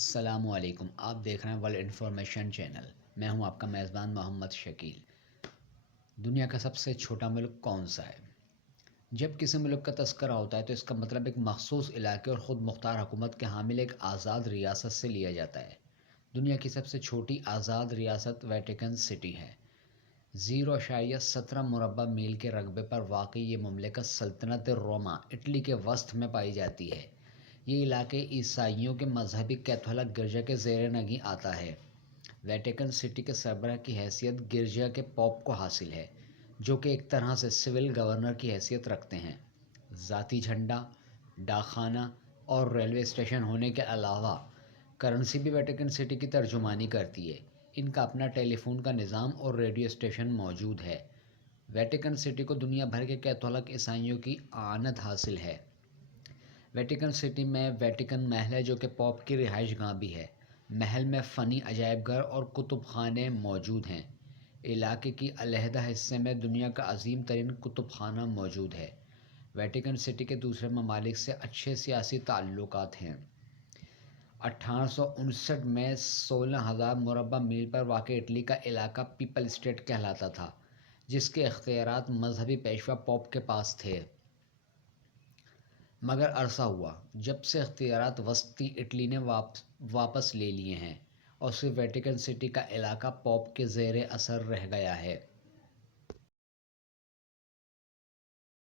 السلام علیکم، آپ دیکھ رہے ہیں ورلڈ انفارمیشن چینل۔ میں ہوں آپ کا میزبان محمد شکیل۔ دنیا کا سب سے چھوٹا ملک کون سا ہے؟ جب کسی ملک کا تذکرہ ہوتا ہے تو اس کا مطلب ایک مخصوص علاقے اور خود مختار حکومت کے حامل ایک آزاد ریاست سے لیا جاتا ہے۔ دنیا کی سب سے چھوٹی آزاد ریاست ویٹیکن سٹی ہے۔ 0.17 مربع میل کے رقبے پر واقع یہ مملکت سلطنت روما اٹلی کے وسط میں پائی جاتی ہے۔ یہ علاقے عیسائیوں کے مذہبی کیتھولک گرجا کے زیر نگیں آتا ہے۔ ویٹیکن سٹی کے سربراہ کی حیثیت گرجا کے پوپ کو حاصل ہے، جو کہ ایک طرح سے سول گورنر کی حیثیت رکھتے ہیں۔ ذاتی جھنڈا، ڈاک خانہ اور ریلوے اسٹیشن ہونے کے علاوہ کرنسی بھی ویٹیکن سٹی کی ترجمانی کرتی ہے۔ ان کا اپنا ٹیلی فون کا نظام اور ریڈیو اسٹیشن موجود ہے۔ ویٹیکن سٹی کو دنیا بھر کے کیتھولک عیسائیوں کی اعانت حاصل ہے۔ ویٹیکن سٹی میں ویٹیکن محل ہے، جو کہ پوپ کی رہائش گاہ بھی ہے۔ محل میں فنی عجائب گھر اور کتب خانے موجود ہیں۔ علاقے کی علیحدہ حصے میں دنیا کا عظیم ترین کتب خانہ موجود ہے۔ ویٹیکن سٹی کے دوسرے ممالک سے اچھے سیاسی تعلقات ہیں۔ 1859 میں 16,000 مربع میل پر واقع اٹلی کا علاقہ پیپل اسٹیٹ کہلاتا تھا، جس کے اختیارات مذہبی پیشوا پوپ کے پاس تھے۔ مگر عرصہ ہوا جب سے اختیارات وسطی اٹلی نے واپس لے لیے ہیں اور صرف ویٹیکن سٹی کا علاقہ پوپ کے زیر اثر رہ گیا ہے۔